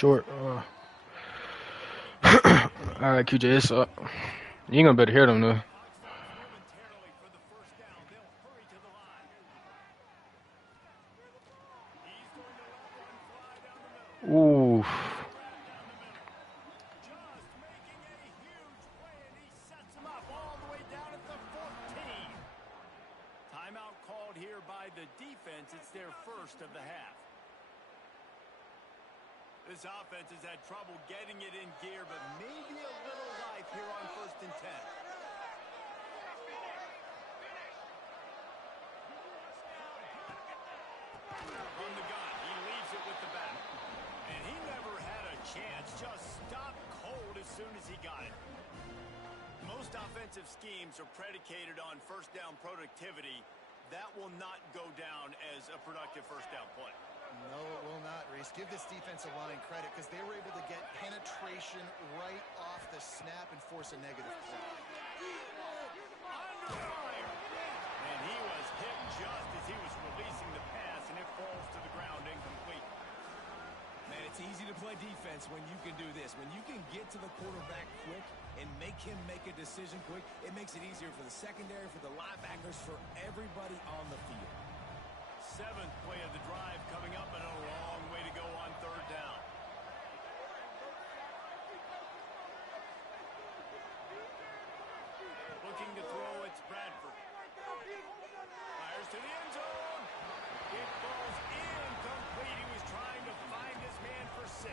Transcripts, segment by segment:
Short. All right, QJ, it's up. You ain't gonna better hear them though. Ooh. Timeout called here by the defense. It's their first of the half. This offense has had trouble getting it in gear, but maybe a little life here on 1st and 10. From the gun, he leaves it with the back. And he never had a chance. Just stopped cold as soon as he got it. Most offensive schemes are predicated on first down productivity. That will not go down as a productive first down play. No, it will not, Reese. Give this defensive line credit because they were able to get penetration right off the snap and force a negative play. Under fire. And he was hit just as he was releasing the pass, and it falls to the ground incomplete. Man, it's easy to play defense when you can do this. When you can get to the quarterback quick and make him make a decision quick, it makes it easier for the secondary, for the linebackers, for everybody on the field. 7th play of the drive coming up, and a long way to go on 3rd down. Looking to throw, it's Bradford. Fires to the end zone. It falls incomplete. He was trying to find his man for 6.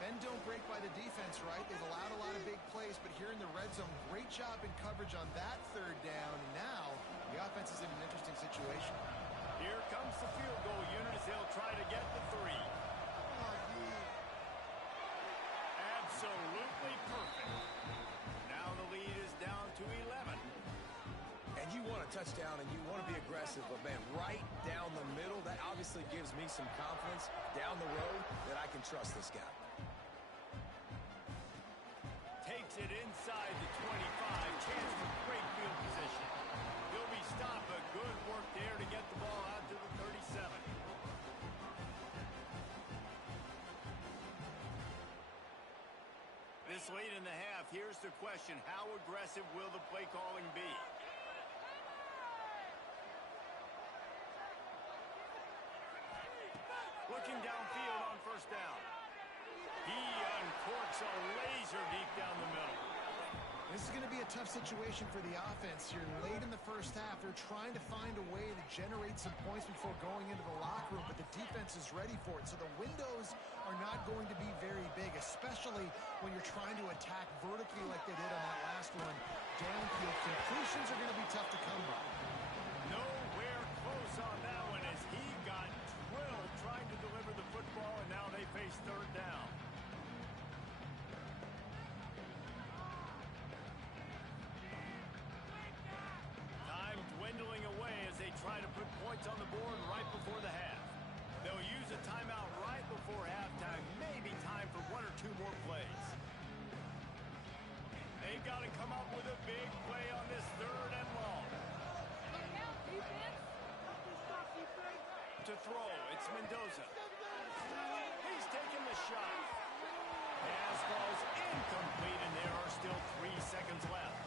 Bend don't break by the defense, right? They've allowed a lot of big plays, but here in the red zone, great job in coverage on that 3rd down. Now, the offense is in an interesting situation. Here comes the field goal unit as they'll try to get the 3. Absolutely perfect. Now the lead is down to 11. And you want a touchdown and you want to be aggressive, but man, right down the middle, that obviously gives me some confidence down the road that I can trust this guy. Takes it inside the 25. Chance for great field position. He'll be stopped, but good work there to get the ball out to the 37. This late in the half, here's the question. How aggressive will the play calling be? Looking downfield on 1st down. He uncorks a laser deep down the middle. This is going to be a tough situation for the offense here. Late in the first half, they're trying to find a way to generate some points before going into the locker room, but the defense is ready for it. So the windows are not going to be very big, especially when you're trying to attack vertically like they did on that last one. Downfield completions are going to be tough to come by. Nowhere close on that one as he got drilled trying to deliver the football, and now they face 3rd down. Time dwindling away as they try to put points on the board right before the half. They'll use a timeout right before halftime. Maybe time for 1 or 2 more plays. They've got to come up with a big play on this 3rd and long. To throw, it's Mendoza. He's taking the shot. Pass falls incomplete, and there are still 3 seconds left.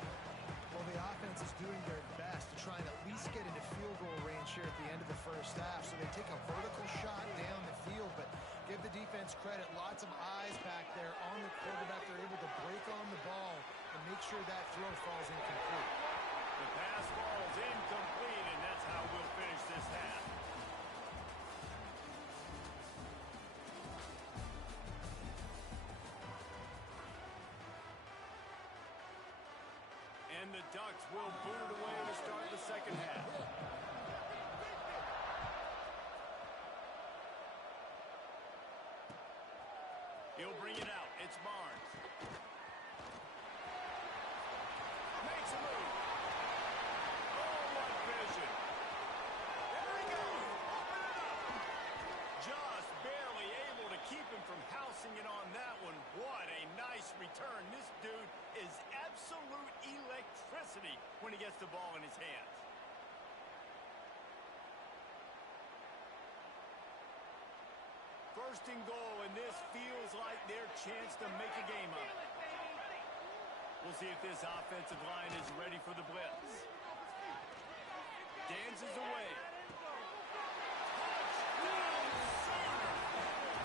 Well, the offense is doing their best to try and at least get into field goal range here at the end of the first half. So they take a vertical shot down the field, but give the defense credit. Lots of eyes back there on the quarterback. They're able to break on the ball and make sure that throw falls incomplete. The pass falls incomplete, and that's how we'll finish this half. And the Ducks will boot it away to start the 2nd half. He'll bring it out. It's Barnes. Makes a move. Oh, what vision. There he goes. Just barely able to keep him from housing it on that one. What a nice return. This dude is absolute electricity when he gets the ball in his hands. first and goal, and this feels like their chance to make a game of it. We'll see if this offensive line is ready for the blitz. Dances away. Touchdown, Sooner!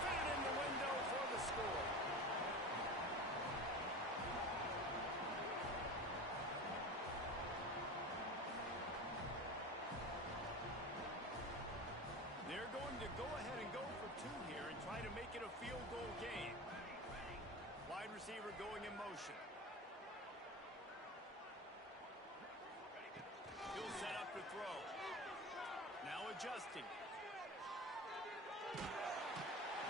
Fit in the window for the score. They're going to go ahead and go for two here and try to make it a field goal game. Wide receiver going in motion. He'll set up to throw. Now adjusting.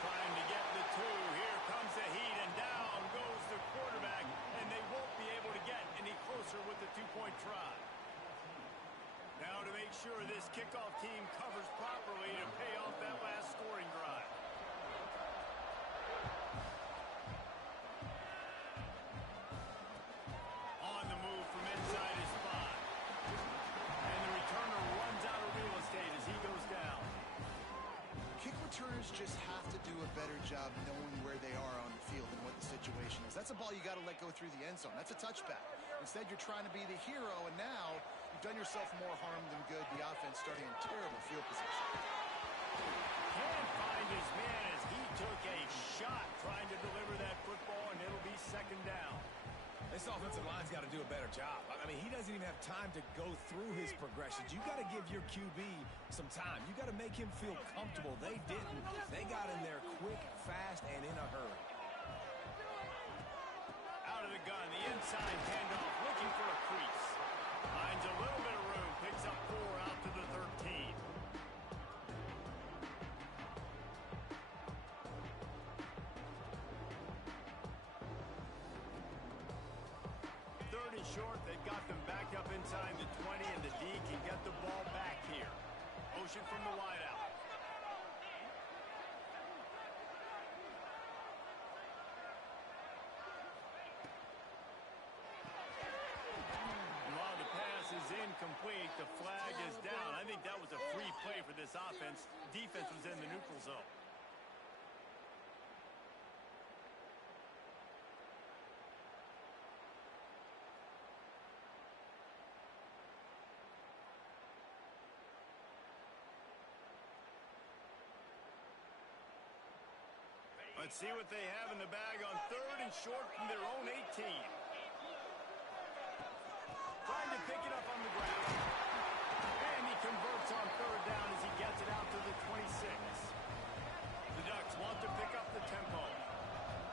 Trying to get the two. Here comes the heat, and down goes the quarterback, and they won't be able to get any closer with the two-point try. Now to make sure this kickoff team covers properly to pay off that last scoring drive. On the move from inside his spot. And the returner runs out of real estate as he goes down. Kick returners just have to do a better job knowing where they are on the field and what the situation is. That's a ball you got to let go through the end zone. That's a touchback. Instead, you're trying to be the hero, and now you've done yourself more harm than good. The offense starting in terrible field position. Can't find his man as he took a shot trying to deliver that football, and it'll be second down. This offensive line's got to do a better job. I mean, he doesn't even have time to go through his progressions. You got to give your QB some time. You got to make him feel comfortable. They didn't. They got in there quick, fast, and in a hurry. Out of the gun, the inside handoff, looking for a crease. Finds a little bit of room, picks up 4 out to the 13. Third and short, they've got them back up inside the 20, and the D can get the ball back here. Motion from the wideout. While the pass is incomplete, the flag is down. I think that was a free play for this offense. Defense was in the neutral zone. Let's see what they have in the bag on third and short from their own 18. Trying to pick it up on the ground. And he converts on third down as he gets it out to the 26. The Ducks want to pick up the tempo.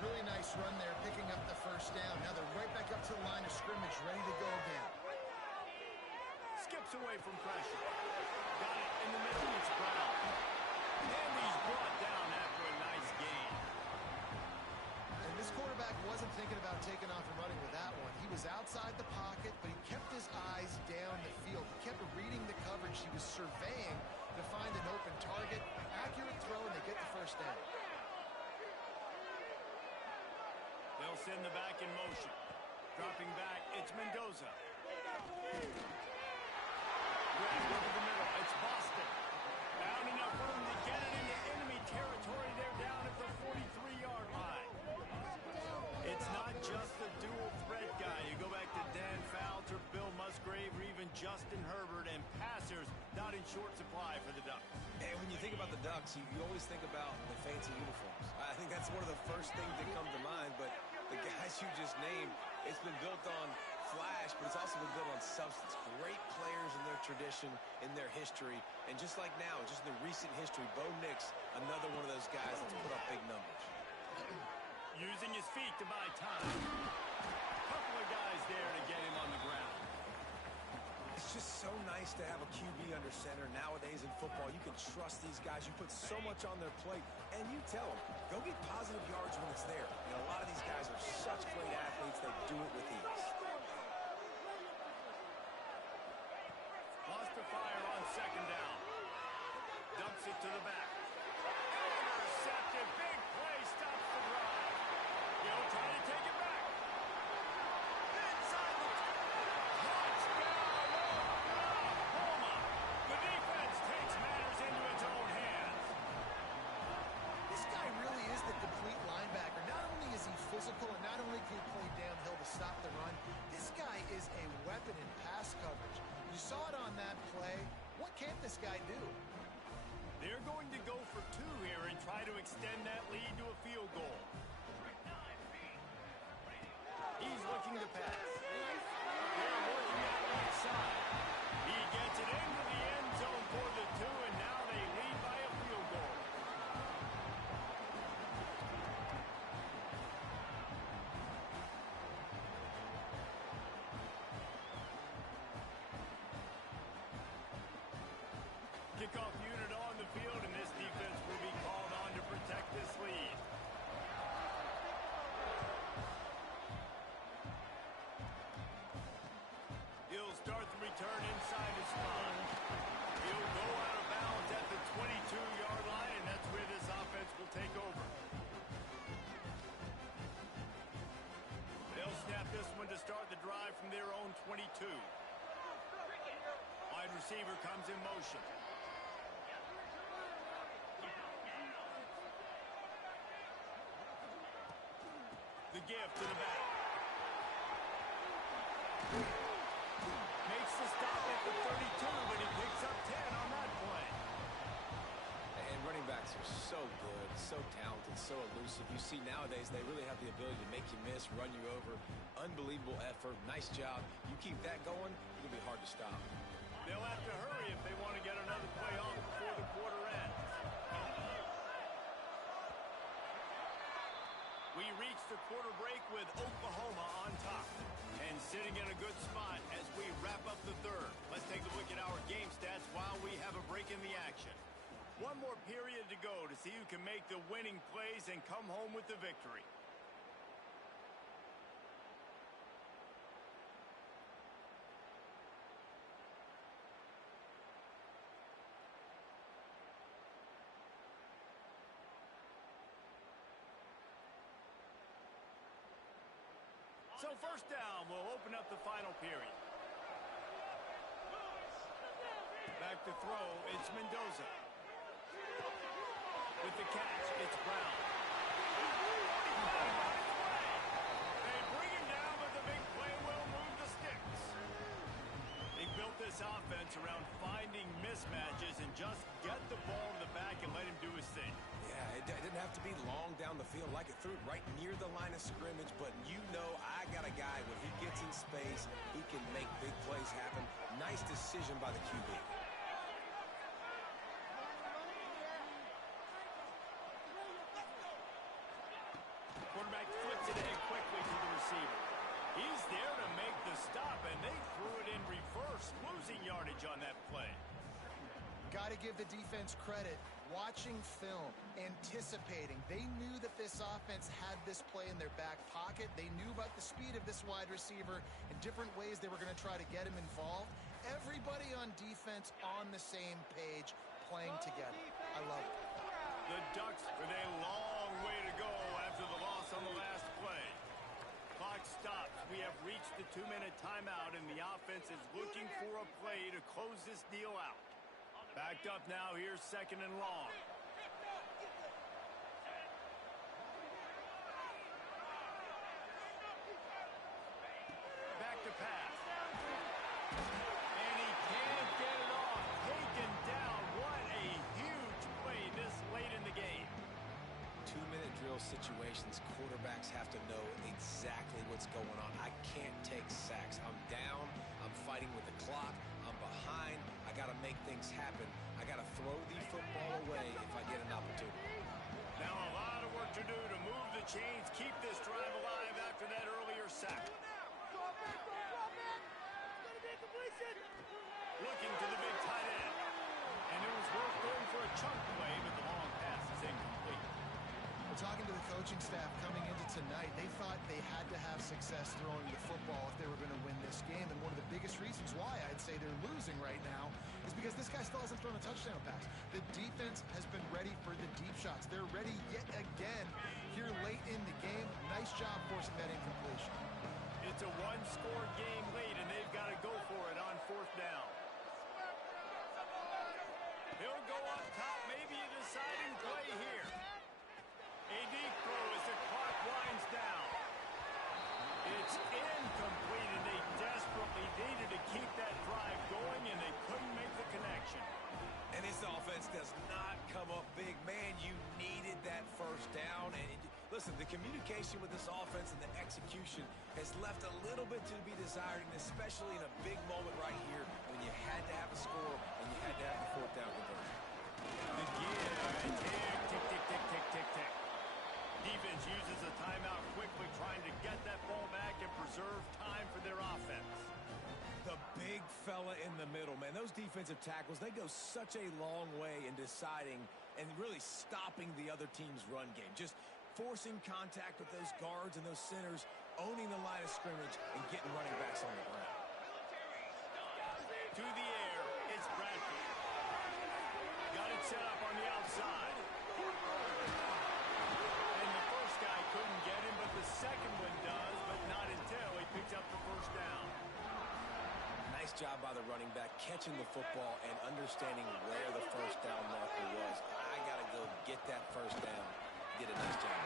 Really nice run there, picking up the first down. Now they're right back up to the line of scrimmage, ready to go again. Skips away from pressure. Got it in the middle. It's Brown. And he's brought down after a nice gain. And this quarterback wasn't thinking about taking off and running with that one. He was outside the pocket, but he kept his eyes down the field. He kept reading the coverage. He was surveying to find an open target. Accurate throw, and they get the first down. They'll send the back in motion. Dropping back, it's Mendoza. Grab over the middle, it's Boston. Found enough room to get it into enemy territory. They're down at the 43-yard line. It's not just the dual threat guy. You go back to Dan Fouts or Bill Musgrave or even Justin Herbert, and passers not in short supply for the Ducks. And when you think about the Ducks, you always think about the fancy uniforms. I think that's one of the first things that come to mind, but the guys you just named, it's been built on flash, but it's also been built on substance. Great players in their tradition, in their history, and just like now, just in the recent history, Bo Nix, another one of those guys that's put up big numbers. Using his feet to buy time. Couple of guys there to get him on the ground. It's just so nice to have a QB under center nowadays in football. You can trust these guys. You put so much on their plate, and you tell them, go get positive yards when it's there. You know, a lot of these guys are such great athletes. They do it with ease. Lost to fire on second down. Dumps it to the back. Intercepted. Big play. Stops the drive. He'll try to take it back. Inside the touchdown. Oklahoma. The defense takes matters into its own hands. This guy weapon in pass coverage. You saw it on that play. What can't this guy do? They're going to go for two here and try to extend that lead to a field goal. He's looking to pass. They're working that right side. He gets it into the end zone for the two, and now they lead by a field goal. Kickoff unit on the field, and this defense will be called on to protect this lead. He'll start the return inside his spot. He'll go out of bounds at the 22-yard line, and that's where this offense will take over. They'll snap this one to start the drive from their own 22. Wide receiver comes in motion. The give to the back. Makes the stop at the 32, but he picks up 10 on that play. And running backs are so good, so talented, so elusive. You see nowadays they really have the ability to make you miss, run you over. Unbelievable effort. Nice job. You keep that going, it'll be hard to stop. They'll have to hurry if they want to get another play off before the quarter ends. We reach the quarter break with Oklahoma on top. And sitting in a good spot as we wrap up the third. Let's take a look at our game stats while we have a break in the action. One more period to go to see who can make the winning plays and come home with the victory. So first down, we'll open up the final period. Back to throw, it's Mendoza. With the catch, it's Brown. They bring him down, but the big play will move the sticks. They built this offense around finding mismatches and just get the ball in the back and let him do his thing. Yeah, it didn't have to be long down the field. Like it threw it right near the line of scrimmage, but you know I got a guy when he gets in space, he can make big plays happen. Nice decision by the QB. Quarterback flips it in quickly to the receiver. He's there to make the stop, and they threw it in reverse, losing yardage on that play. Got to give the defense credit. Watching film, anticipating. They knew that this offense had this play in their back pocket. They knew about the speed of this wide receiver and different ways they were going to try to get him involved. Everybody on defense on the same page, playing together. I love it. The Ducks with a long way to go after the loss on the last play. Clock stops. We have reached the 2-minute timeout, and the offense is looking for a play to close this deal out. Backed up now, here's second and long. Back to pass. And he can't get it off. Taken down. What a huge play this late in the game. 2-minute drill situations, quarterbacks have to know exactly what's going on. I can't take sacks. I'm down. I'm fighting with the clock. I'm behind. I got to make things happen. I got to throw the football away if I get an opportunity. Now a lot of work to do to move the chains, keep this drive alive after that earlier sack. Looking to the big tight end. And it was worth going for a chunk play, but the long pass is incomplete. Talking to the coaching staff coming into tonight, they thought they had to have success throwing the football if they were going to win this game. And one of the biggest reasons why I'd say they're losing right now is because this guy still hasn't thrown a touchdown pass. The defense has been ready for the deep shots. They're ready yet again here late in the game. Nice job forcing that incompletion. It's a one-score game late, and they've got to go for it on fourth down. He'll go up top, maybe a deciding play here. A deep throw as the clock winds down. It's incomplete, and they desperately need down. And listen, the communication with this offense and the execution has left a little bit to be desired, and especially in a big moment right here when you had to have a score and you had to have the fourth down conversion. Tick, tick, tick, tick, tick, tick. Defense uses a timeout quickly, trying to get that ball back and preserve time for their offense. The big fella in the middle, man. Those defensive tackles, they go such a long way in deciding and really stopping the other team's run game. Just forcing contact with those guards and those centers, owning the line of scrimmage, and getting running backs on the ground. To the air, it's Bradford. Got it set up on the outside. And the first guy couldn't get him, but the second one does, but not until he picks up the first down. Nice job by the running back, catching the football and understanding where the first down marker was. I got to go get that first down. Did a nice job.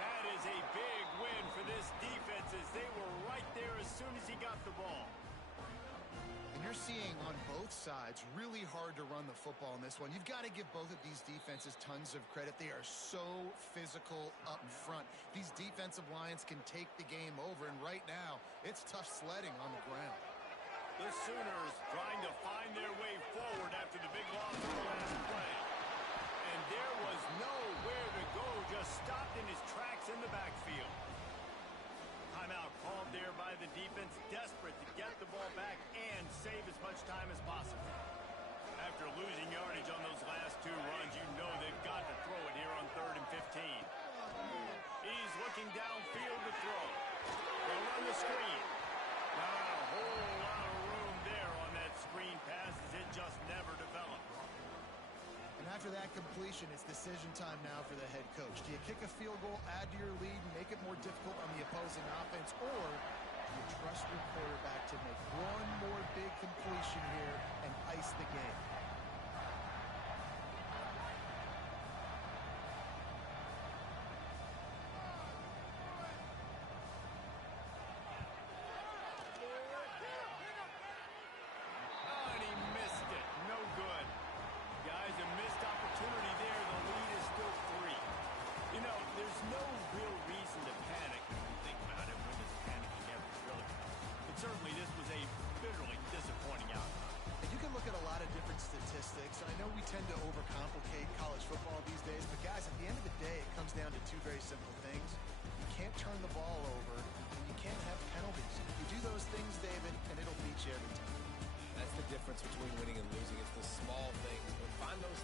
That is a big win for this defense, as they were right there as soon as he got the ball. And you're seeing on both sides really hard to run the football in this one. You've got to give both of these defenses tons of credit. They are so physical up front. These defensive lines can take the game over, and right now it's tough sledding on the ground. The Sooners trying to find their way forward after the big loss on the last play. And there was nowhere to go, just stopped in his tracks in the backfield. Timeout called there by the defense, desperate to get the ball back and save as much time as possible. After losing yardage on those last two runs, you know they've got to throw it here on 3rd and 15. He's looking downfield to throw. They'll run the screen. Not a whole lot of room there on that screen pass, as it just never developed. And after that completion, it's decision time now for the head coach. Do you kick a field goal, add to your lead, and make it more difficult on the opposing offense, or do you trust your quarterback to make one more big completion here and ice the game? Certainly, this was a bitterly disappointing outcome. You can look at a lot of different statistics. I know we tend to overcomplicate college football these days, but guys, at the end of the day, it comes down to two very simple things. You can't turn the ball over, and you can't have penalties. You do those things, David, and it'll beat you every time. That's the difference between winning and losing. It's the small things. But find those